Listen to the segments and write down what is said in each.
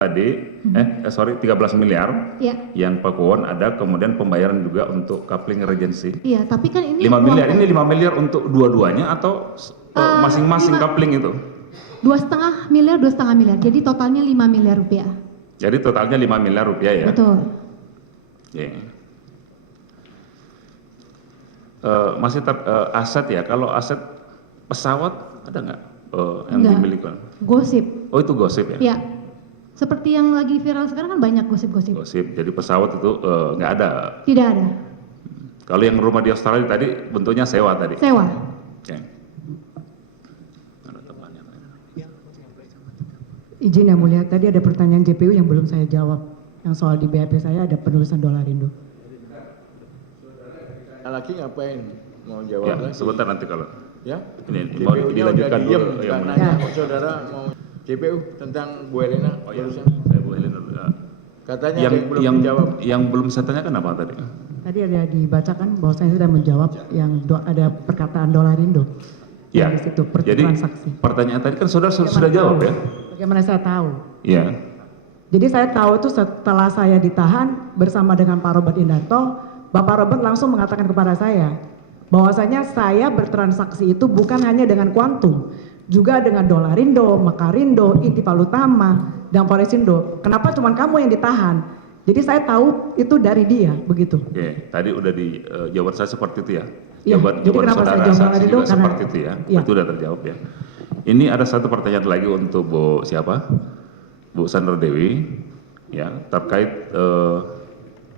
tadi, 13 miliar Iya. yang Pakuwon ada, kemudian pembayaran juga untuk coupling regency. Iya, tapi kan ini 5 miliar, ini 5 miliar untuk dua-duanya atau masing-masing coupling itu? 2,5 miliar, 2,5 miliar. Jadi totalnya 5 miliar rupiah. Jadi totalnya 5 miliar rupiah ya? Betul. Oke. Masih aset ya, kalau aset pesawat ada nggak yang Enggak. dimiliki? Gosip. Oh itu gosip ya? Iya. Seperti yang lagi viral sekarang kan banyak gosip-gosip. Gosip, jadi pesawat itu nggak ada. Tidak ada. Kalau yang rumah di Australia tadi bentuknya sewa tadi? Sewa. Oke. Izin yang mulia, tadi ada pertanyaan JPU yang belum saya jawab. Yang soal di BAP saya ada penulisan dolar Indo. Lagi ngapain? Mau jawab Ya, lagi? sebentar nanti kalau Ya? ini mau JPU-nya udah dilanjutkan diem, dulu yang nggak mana? nanya kok saudara mau JPU tentang Bu Elena Oh iya, barusan. saya Bu Helena dulu. Katanya Yang ada yang belum dijawab. yang belum saya tanyakan apa tadi? Tadi ada dibacakan bahwa saya sudah menjawab yang ada perkataan dolar Indo. Ya. Di situ Jadi transaksi. pertanyaan tadi kan saudara sudah jawab ya? Bagaimana saya tahu? Iya. Jadi saya tahu itu setelah saya ditahan bersama dengan Pak Robert Indarto, Bapak Robert langsung mengatakan kepada saya bahwasanya saya bertransaksi itu bukan hanya dengan Quantum, juga dengan Dolarindo, Mekarindo, Inti Palutama, dan Polisindo. Kenapa cuma kamu yang ditahan? Jadi saya tahu itu dari dia, begitu. Oke, tadi udah di jawaban saya seperti itu ya. Iya, Jawaban jadi kenapa saudara saya jawab saksi tadi juga itu? Karena- seperti itu ya. Iya. Itu udah terjawab ya. Ini ada satu pertanyaan lagi untuk Bu siapa? Bu Sandra Dewi ya, terkait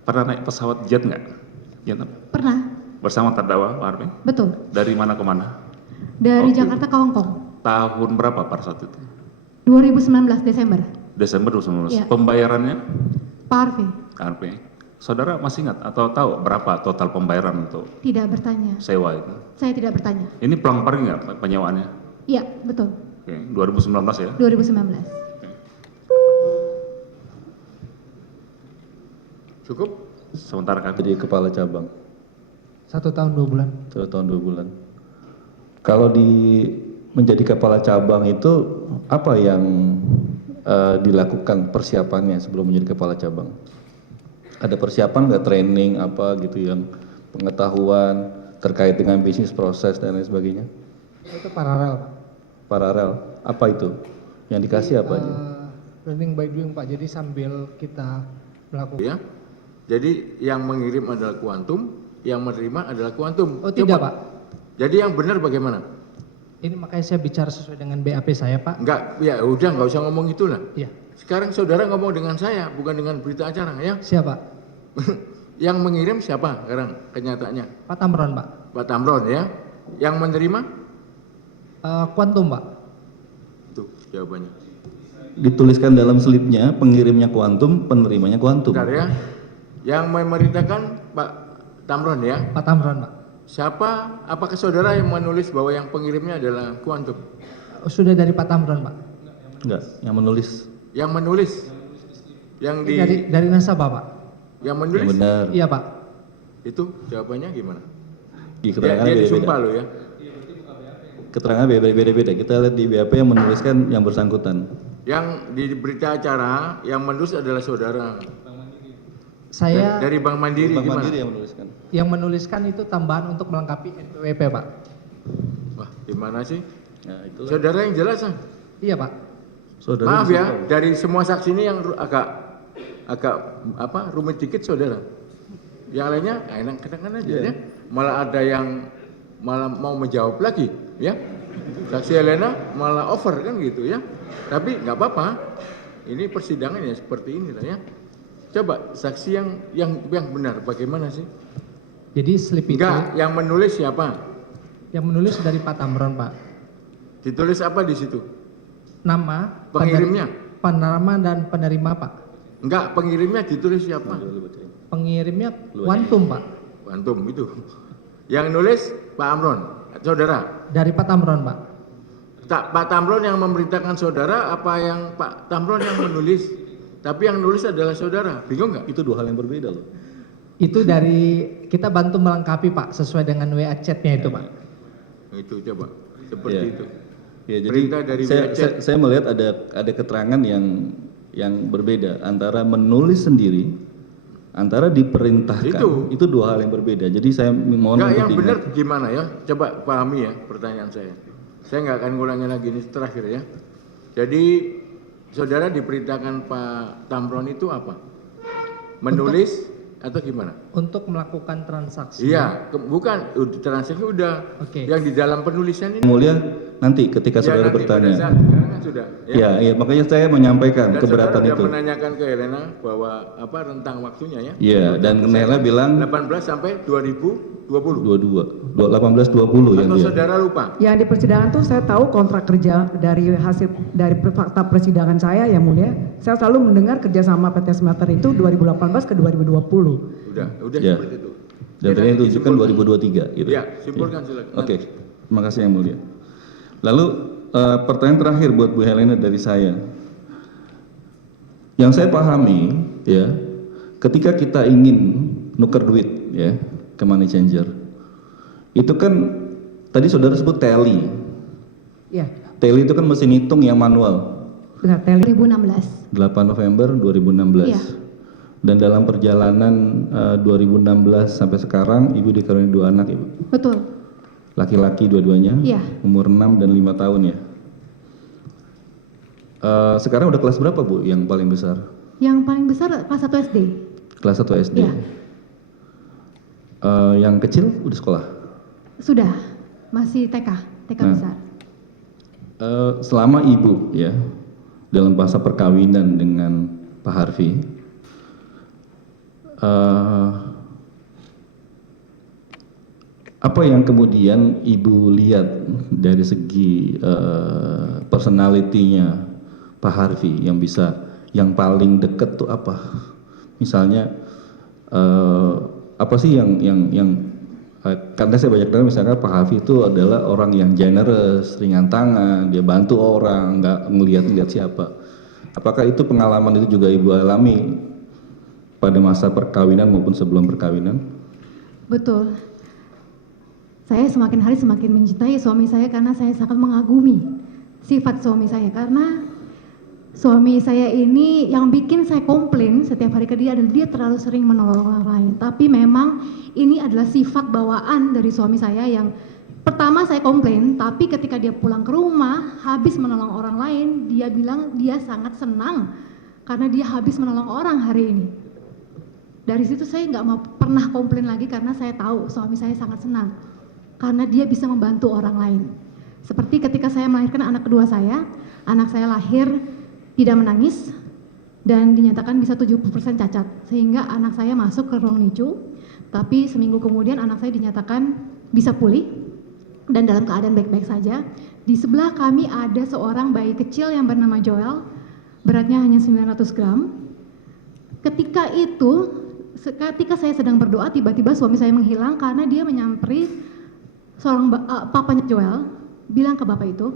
pernah naik pesawat jet nggak? Ya, Pernah. bersama terdakwa Pak Harvey? Betul. Dari mana ke mana? Dari Oke. Jakarta ke Hong Kong. Tahun berapa pada saat itu? 2019 Desember. Desember 2019. Iya. Pembayarannya Pak Harvey Harvey. Saudara masih ingat atau tahu berapa total pembayaran untuk tidak bertanya. sewa itu? Saya tidak bertanya. Ini pelang-pelang nggak penyewaannya? Iya, betul. Oke, 2019 ya? 2019. Cukup? Sementara kami Jadi kepala cabang 1 tahun 2 bulan. 1 tahun 2 bulan. Kalau menjadi kepala cabang itu apa yang dilakukan persiapannya sebelum menjadi kepala cabang? Ada persiapan nggak, training apa gitu yang pengetahuan terkait dengan bisnis proses dan lain sebagainya? Itu paralel, Pak. Paralel, apa itu? Yang dikasih apa aja? Learning by doing, Pak. Jadi sambil kita melakukan. Ya. Jadi yang mengirim adalah Quantum, yang menerima adalah Quantum. Oh tidak, Coba. Pak. Jadi yang benar bagaimana? Ini makanya saya bicara sesuai dengan BAP saya, Pak. Enggak, ya udah nggak usah ngomong itulah. Iya. Sekarang saudara ngomong dengan saya, bukan dengan berita acara ya. Siapa? Yang mengirim siapa sekarang kenyataannya? Pak Tamron, Pak. Pak Tamron ya. Yang menerima? Quantum, Pak. Itu jawabannya. Dituliskan dalam slipnya, pengirimnya Quantum, penerimanya Quantum. Bentar ya. Yang memerintahkan Pak Tamron ya. Pak Tamron, Pak. Siapa? Apakah saudara yang menulis bahwa yang pengirimnya adalah Quantum? Sudah dari Pak Tamron, Pak. Enggak, yang menulis. Yang menulis? Yang di Dari nasabah, Pak. yang menulis? Yang benar. Iya, Pak. Itu jawabannya gimana? Di Dia, keterangan dia beda-beda. disumpah loh ya. Keterangan beda-beda. Kita lihat di BAP yang menuliskan yang bersangkutan. Yang di berita acara yang menulis adalah saudara. Saya Dari Bank Mandiri Bank gimana? Mandiri yang menuliskan. yang menuliskan itu tambahan untuk melengkapi NPWP, Pak. Wah, gimana sih? Nah, itulah. Saudara yang jelas ah. Iya, Pak. Saudara Maaf bisa ya, tahu. dari semua saksi ini yang agak rumit dikit saudara. Yang lainnya enak-enakan aja Iya. ya. Malah ada yang malah mau menjawab lagi ya. Saksi Helena malah over kan gitu ya. Tapi nggak apa-apa. Ini persidangan ya seperti ini lah ya. Coba saksi yang benar bagaimana sih? Jadi slip itu Enggak, yang menulis siapa? yang menulis dari Pak Tamron, Pak. Ditulis apa di situ? Nama, Pengirimnya? penerima dan penerima, Pak. Enggak, pengirimnya ditulis siapa? Pengirimnya Quantum, Pak. Antum itu. Yang nulis Pak Amron, saudara. Dari Pak Tamron, Pak. Pak Tamron yang memerintahkan saudara apa yang Pak Tamron yang menulis? Tapi yang nulis adalah saudara. Bingung nggak? Itu dua hal yang berbeda loh. Itu dari kita bantu melengkapi, Pak, sesuai dengan WA chat-nya itu, Pak. Itu coba seperti Iya. itu. Ya, jadi Perintah dari WhatsApp. saya melihat ada keterangan yang yang berbeda antara menulis sendiri, antara diperintahkan. Itu dua hal yang berbeda. Jadi saya mohon Enggak, untuk yang diingat. benar gimana ya? Coba pahami ya pertanyaan saya. Saya nggak akan ngulangi lagi, ini terakhir ya. Jadi saudara diperintahkan Pak Tamron itu apa? Menulis atau gimana? Untuk melakukan transaksi. Iya, bukan transaksi udah. Oke. Yang di dalam penulisan ini. Mulia, nanti ketika Ya, saudara nanti pada bertanya. saat sekarang kan sudah. Ya, iya, makanya saya menyampaikan Dan keberatan saudara itu. sudah menanyakan ke Helena bahwa apa rentang waktunya ya? Iya, dan Helena bilang 18 sampai 2020. 18-20 yang Atau dia. saudara lupa? Yang di persidangan tuh saya tahu kontrak kerja dari fakta persidangan saya yang mulia. Saya selalu mendengar kerjasama PT Smelter itu 2018 ke 2020. Udah Ya. seperti itu. Dan Ya, tadi yang nanti tunjukkan simpulkan. 2023 gitu. Ya, simpulkan silakan. Oke, terima kasih yang mulia. Lalu pertanyaan terakhir buat Bu Helena dari saya. Yang saya pahami ya, ketika kita ingin nuker duit ya ke money changer, itu kan tadi saudara sebut tally. Iya, Tally itu kan mesin hitung yang manual. benar tele. 2016. 8 November 2016. Iya. Dan dalam perjalanan 2016 sampai sekarang Ibu dikaruniai 2 anak, Ibu. Betul. Laki-laki dua-duanya, Iya. umur 6 dan 5 tahun ya. Sekarang udah kelas berapa Bu yang paling besar? Yang paling besar kelas 1 SD. Kelas 1 SD. Iya. Yang kecil udah sekolah? Sudah, masih TK Nah. besar. Selama Ibu ya dalam masa perkawinan dengan Pak Harvey, apa yang kemudian Ibu lihat dari segi personality-nya Pak Harvey yang paling deket tuh apa? Misalnya apa sih yang karena saya banyak dengar misalnya Pak Harvey itu adalah orang yang generous, ringan tangan, dia bantu orang, nggak ngelihat siapa. Apakah itu pengalaman itu juga Ibu alami pada masa perkawinan maupun sebelum perkawinan? Betul. Saya semakin hari semakin mencintai suami saya karena saya sangat mengagumi sifat suami saya. Karena suami saya ini yang bikin saya komplain setiap hari ke dia adalah dia terlalu sering menolong orang lain. Tapi memang ini adalah sifat bawaan dari suami saya yang pertama saya komplain, tapi ketika dia pulang ke rumah habis menolong orang lain, dia bilang dia sangat senang karena dia habis menolong orang hari ini. Dari situ saya nggak mau pernah komplain lagi karena saya tahu suami saya sangat senang karena dia bisa membantu orang lain. Seperti ketika saya melahirkan anak kedua saya, anak saya lahir tidak menangis dan dinyatakan bisa 70% cacat, sehingga anak saya masuk ke ruang NICU, tapi seminggu kemudian anak saya dinyatakan bisa pulih dan dalam keadaan baik-baik saja. Di sebelah kami ada seorang bayi kecil yang bernama Joel, beratnya hanya 900 gram. Ketika saya sedang berdoa, tiba-tiba suami saya menghilang karena dia menyamperi seorang papanya Joel, bilang ke bapak itu,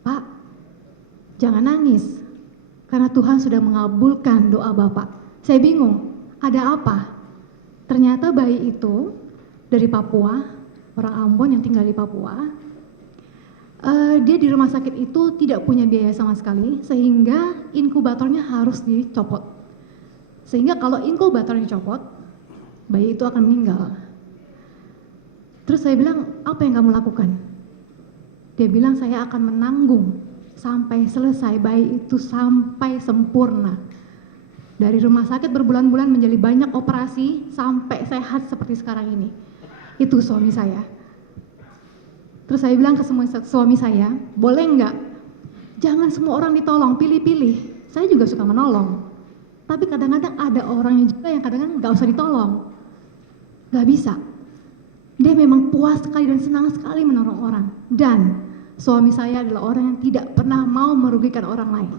"Pak, jangan nangis, karena Tuhan sudah mengabulkan doa bapak." Saya bingung, ada apa? Ternyata bayi itu dari Papua, orang Ambon yang tinggal di Papua. Dia di rumah sakit itu tidak punya biaya sama sekali, sehingga inkubatornya harus dicopot. Sehingga kalau inkubatornya dicopot, bayi itu akan meninggal. Terus saya bilang, apa yang kamu lakukan? Dia bilang, saya akan menanggung sampai selesai bayi itu sampai sempurna. Dari rumah sakit berbulan-bulan menjadi banyak operasi sampai sehat seperti sekarang ini. Itu suami saya. Terus saya bilang ke suami saya, boleh enggak? Jangan semua orang ditolong, pilih-pilih. Saya juga suka menolong. Tapi kadang-kadang ada orangnya juga yang kadang-kadang nggak usah ditolong. Nggak bisa. Dia memang puas sekali dan senang sekali menolong orang. Dan suami saya adalah orang yang tidak pernah mau merugikan orang lain.